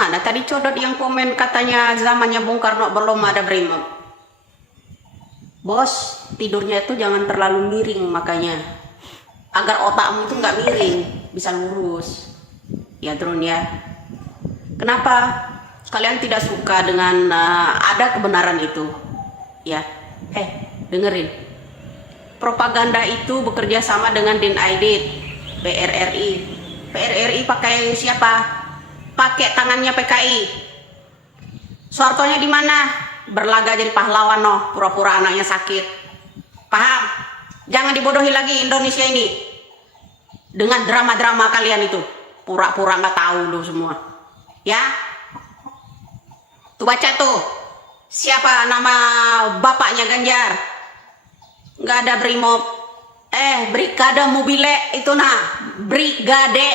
Mana tadi Codot yang komen katanya zamannya Bung Karno belum ada Brimob. Bos, tidurnya itu jangan terlalu miring makanya. Agar otakmu itu nggak miring, bisa lurus. Ya Drone ya. Kenapa kalian tidak suka dengan ada kebenaran itu? Ya, dengerin. Propaganda itu bekerja sama dengan DIN PRRI. PRRI pakai siapa? Pakai tangannya PKI. Soehartonya di mana? Berlaga jadi pahlawan noh, pura-pura anaknya sakit. Paham? Jangan dibodohi lagi Indonesia ini dengan drama-drama kalian itu. Pura-pura nggak tahu loh semua. Ya? Tuh baca tuh. Siapa nama bapaknya Ganjar? Nggak ada Brimob. Brigade Mobile itu nah. Brigade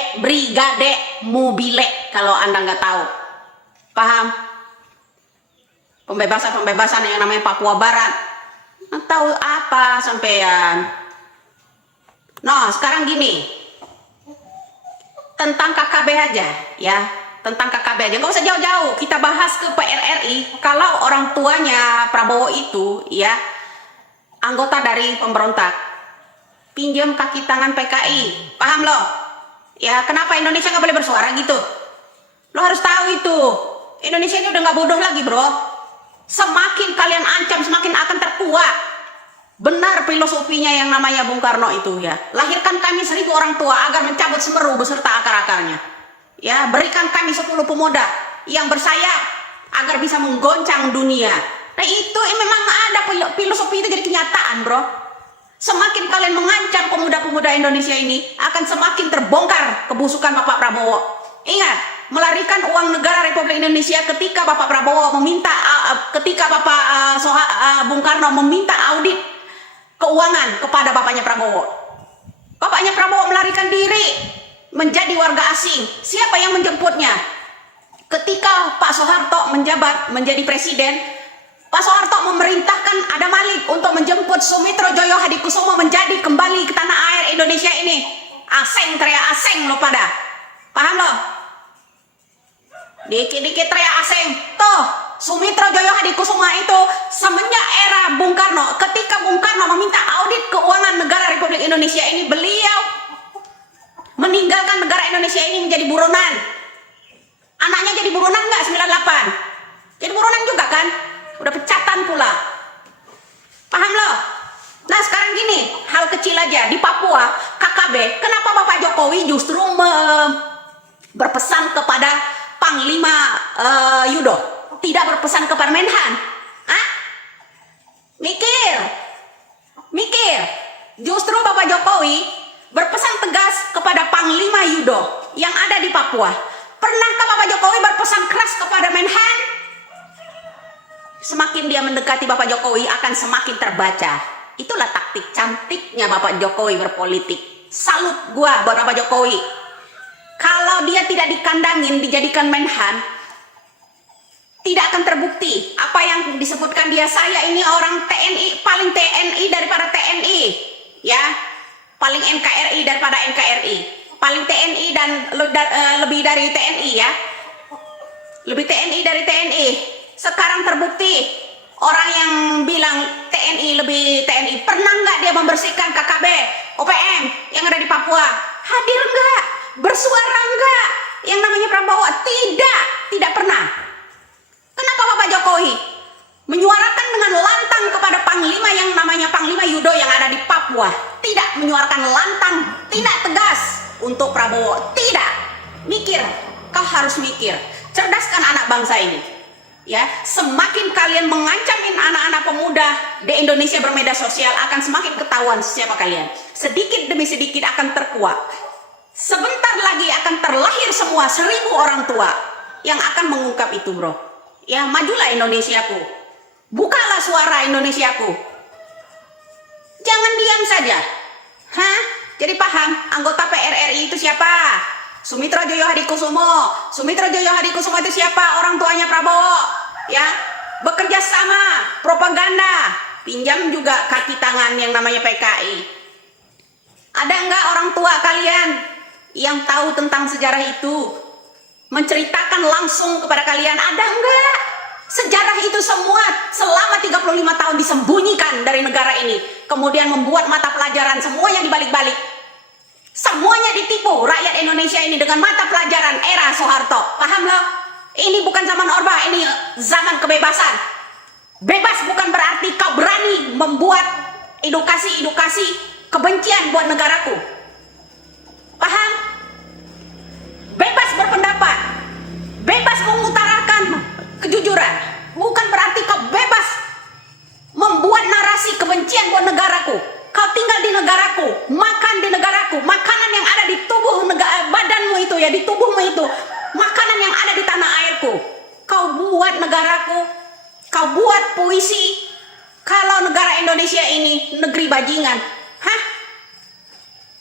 Mobile kalau Anda nggak tahu. Paham? Pembebasan yang namanya Papua Barat. Tahu apa sampean? Nah, sekarang gini. Tentang KKB aja, ya. Tentang KKB aja, nggak usah jauh-jauh. Kita bahas ke PRRI. Kalau orang tuanya Prabowo itu, ya, anggota dari pemberontak, pinjam kaki tangan PKI. Paham lo? Ya, kenapa Indonesia nggak boleh bersuara gitu? Lo harus tahu itu. Indonesia ini udah nggak bodoh lagi, bro. Semakin kalian ancam, semakin akan terkuat. Benar filosofinya yang namanya Bung Karno itu ya. Lahirkan kami 1000 orang tua agar mencabut Semeru beserta akar-akarnya. Ya, berikan kami 10 pemuda yang bersayap agar bisa menggoncang dunia. Nah itu memang ada filosofi itu jadi kenyataan, bro. Semakin kalian mengancam pemuda-pemuda Indonesia ini, akan semakin terbongkar kebusukan Bapak Prabowo. Ingat, melarikan uang negara Republik Indonesia ketika Bapak Prabowo meminta, ketika Bapak Bung Karno meminta audit keuangan kepada bapaknya Prabowo. Bapaknya Prabowo melarikan diri menjadi warga asing. Siapa yang menjemputnya? Ketika Pak Soeharto menjabat menjadi presiden, Pak Soeharto memerintahkan Adam Malik untuk menjemput Sumitro Joyo Hadikusumo menjadi kembali ke tanah air Indonesia ini. Aseng, teriak aseng lo pada. Paham lo? Dikit-dikit teriak aseng. Tuh, Sumitro Joyo Hadikusumo itu semenjak era Bung Karno, ketika Bung Karno meminta audit keuangan negara Republik Indonesia ini, beliau meninggalkan negara Indonesia ini menjadi buronan. Anaknya jadi buronan nggak 98? Jadi buronan juga kan? Udah pecatan pula. Paham lo? Nah sekarang gini, hal kecil aja di Papua, KKB, kenapa Bapak Jokowi justru berpesan kepada Panglima Yudo, tidak berpesan kepada Menhan? Hah? Mikir. Justru Bapak Jokowi berpesan tegas kepada Panglima Yudo yang ada di Papua. Pernahkah Bapak Jokowi berpesan keras kepada Menhan? Semakin dia mendekati Bapak Jokowi akan semakin terbaca. Itulah taktik cantiknya Bapak Jokowi berpolitik. Salut gua buat Bapak Jokowi. Kalau dia tidak dikandangin, dijadikan Menhan, tidak akan terbukti apa yang disebutkan dia. Saya ini orang TNI, paling TNI daripada TNI, ya, paling NKRI daripada NKRI, paling TNI dan lebih dari TNI, ya, lebih TNI dari TNI. Sekarang terbukti orang yang bilang TNI lebih TNI, pernah nggak dia membersihkan KKB, OPM yang ada di Papua? Hadir nggak? Bersuara nggak? Yang namanya Prabowo? Tidak pernah. Kenapa Bapak Jokowi menyuarakan dengan lantang kepada Panglima yang namanya Panglima Yudo yang ada di Papua? Tidak menyuarakan lantang, tidak tegas untuk Prabowo. Tidak. Mikir, kau harus mikir. Cerdaskan anak bangsa ini. Ya, semakin kalian mengancamin anak-anak pemuda di Indonesia bermedia sosial, akan semakin ketahuan siapa kalian. Sedikit demi sedikit akan terkuak. Sebentar lagi akan terlahir semua 1000 orang tua yang akan mengungkap itu, bro. Ya, majulah Indonesiaku. Bukalah suara Indonesiaku. Jangan diam saja. Hah? Jadi paham, anggota PRRI itu siapa? Sumitro Joyo Hadikusumo. Sumitro Joyo Hadikusumo itu siapa? Orang tuanya Prabowo. Ya, bekerja sama, propaganda, pinjam juga kaki tangan yang namanya PKI. Ada enggak orang tua kalian yang tahu tentang sejarah itu? menceritakan langsung kepada kalian? Ada enggak? Sejarah itu semua selama 35 tahun disembunyikan dari negara ini. Kemudian membuat mata pelajaran semuanya dibalik-balik. Semuanya ditipu rakyat Indonesia ini dengan mata pelajaran era Soeharto. Paham lo? Ini bukan zaman Orba, ini zaman kebebasan. Bebas bukan berarti kau berani membuat edukasi kebencian buat negaraku. Paham? Bebas berpendapat, bebas mengutarakan kejujuran, bukan berarti kau bebas membuat narasi kebencian buat negaraku. Kau tinggal di negaraku, makan di negaraku, makanan yang ada di tubuh badanmu itu ya, di tubuhmu itu, makanan yang ada di tanah airku. Kau buat negaraku, kau buat puisi. Kalau negara Indonesia ini negeri bajingan, hah?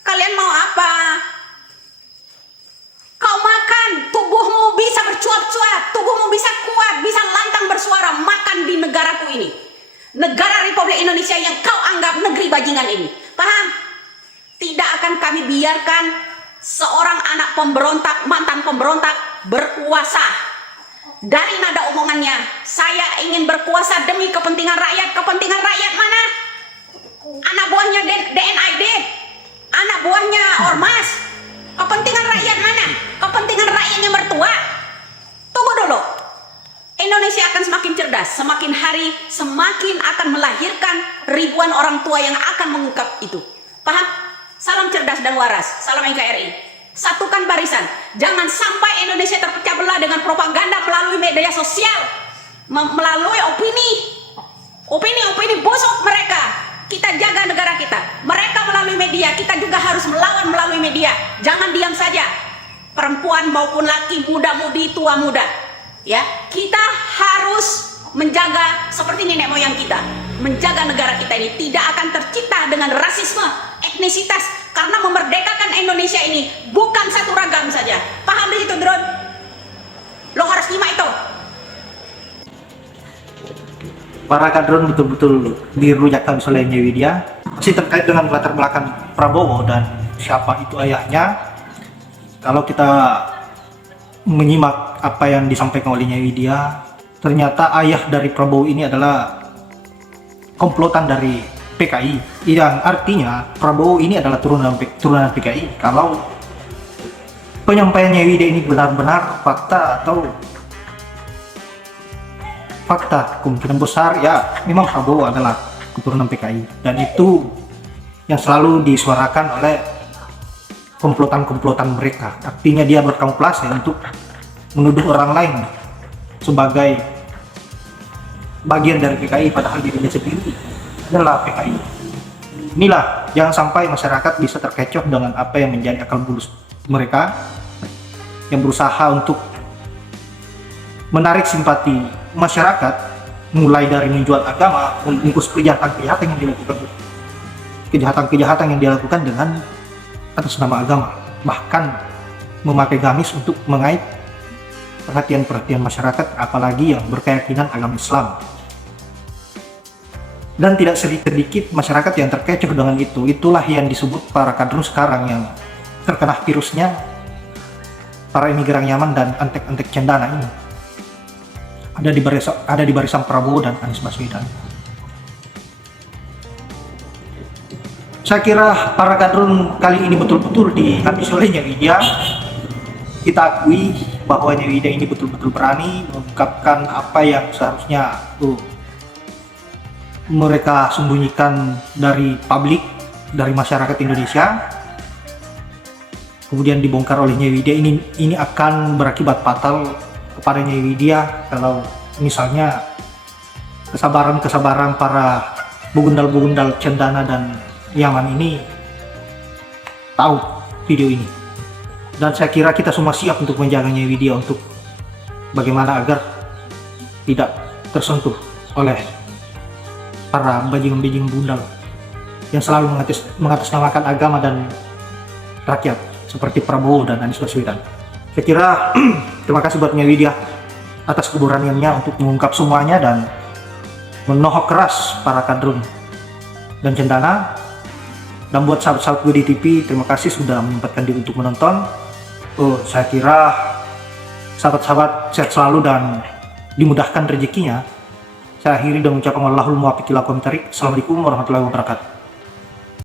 Kalian mau apa? Kau makan, tubuhmu bisa bercuap-cuap, tubuhmu bisa kuat, bisa lantang bersuara, makan di negaraku ini. Negara Republik Indonesia yang kau anggap negeri bajingan ini. Paham? Tidak akan kami biarkan seorang anak pemberontak, mantan pemberontak berkuasa. Dari nada omongannya, saya ingin berkuasa demi kepentingan rakyat. Kepentingan rakyat mana? Anak buahnya DNID, anak buahnya Ormas. Kepentingan rakyat mana? Kepentingan rakyatnya mertua. Tunggu dulu. Indonesia akan semakin cerdas, semakin hari semakin akan melahirkan ribuan orang tua yang akan mengungkap itu. Paham? Salam cerdas dan waras. Salam NKRI. Satukan barisan. Jangan sampai Indonesia terpecah belah dengan propaganda melalui media sosial, melalui opini busuk mereka. Kita jaga negara kita. Mereka melalui media, kita juga harus melawan melalui media. Jangan diam saja. Perempuan maupun laki, muda-mudi, tua-muda. Ya, kita harus menjaga seperti nenek moyang kita, menjaga negara kita ini tidak akan tercipta dengan rasisme, etnisitas, karena memerdekakan Indonesia ini bukan satu ragam saja. Paham di situ, Drone? Lo harus nyimak itu. Para kadron betul-betul dirujak habis oleh Widya. Masih terkait dengan latar belakang Prabowo dan siapa itu ayahnya. Kalau kita menyimak apa yang disampaikan oleh Widya, ternyata ayah dari Prabowo ini adalah komplotan dari PKI, yang artinya Prabowo ini adalah turunan PKI. Kalau penyampaiannya Widya ini benar-benar fakta atau fakta, kemungkinan besar ya memang Prabowo adalah keturunan PKI, dan itu yang selalu disuarakan oleh komplotan-komplotan mereka. Artinya dia berkamuflase untuk menuduh orang lain sebagai bagian dari PKI, padahal dirinya sendiri adalah PKI. Inilah jangan sampai masyarakat bisa terkecoh dengan apa yang menjadi akal bulus mereka yang berusaha untuk menarik simpati masyarakat, mulai dari menjual agama, membungkus kejahatan-kejahatan yang dilakukan dengan atas nama agama, bahkan memakai gamis untuk mengait perhatian masyarakat, apalagi yang berkeyakinan agama Islam. Dan tidak sedikit masyarakat yang terkecoh dengan itu. Itulah yang disebut para kadrun sekarang yang terkena virusnya, para imigran Yaman dan antek-antek cendana ini ada di barisan Prabowo dan Anies Baswedan. Saya kira para kadrun kali ini betul-betul dihabis oleh Widya. Kita akui bahwa Widya ini betul-betul berani mengungkapkan apa yang seharusnya mereka sembunyikan dari publik, dari masyarakat Indonesia. Kemudian dibongkar oleh Widya. Ini akan berakibat fatal kepada Widya kalau misalnya kesabaran para bugundal cendana dan Yaman ini tahu video ini. Dan saya kira kita semua siap untuk menjaganya Widya, untuk bagaimana agar tidak tersentuh oleh para bajingan-bajingan bundal yang selalu mengatasnamakan agama dan rakyat seperti Prabowo dan Anies Baswedan. Saya kira terima kasih buat Widya atas keberaniannya untuk mengungkap semuanya dan menohok keras para kadrun dan cendana. Dan buat sahabat-sahabat gue di TV, terima kasih sudah menyempatkan diri untuk menonton. Saya kira sahabat-sahabat sehat selalu dan dimudahkan rezekinya. Saya akhiri dengan ucapan wallahul muwaffiq ila aqwamit thoriq. Assalamualaikum warahmatullahi wabarakatuh.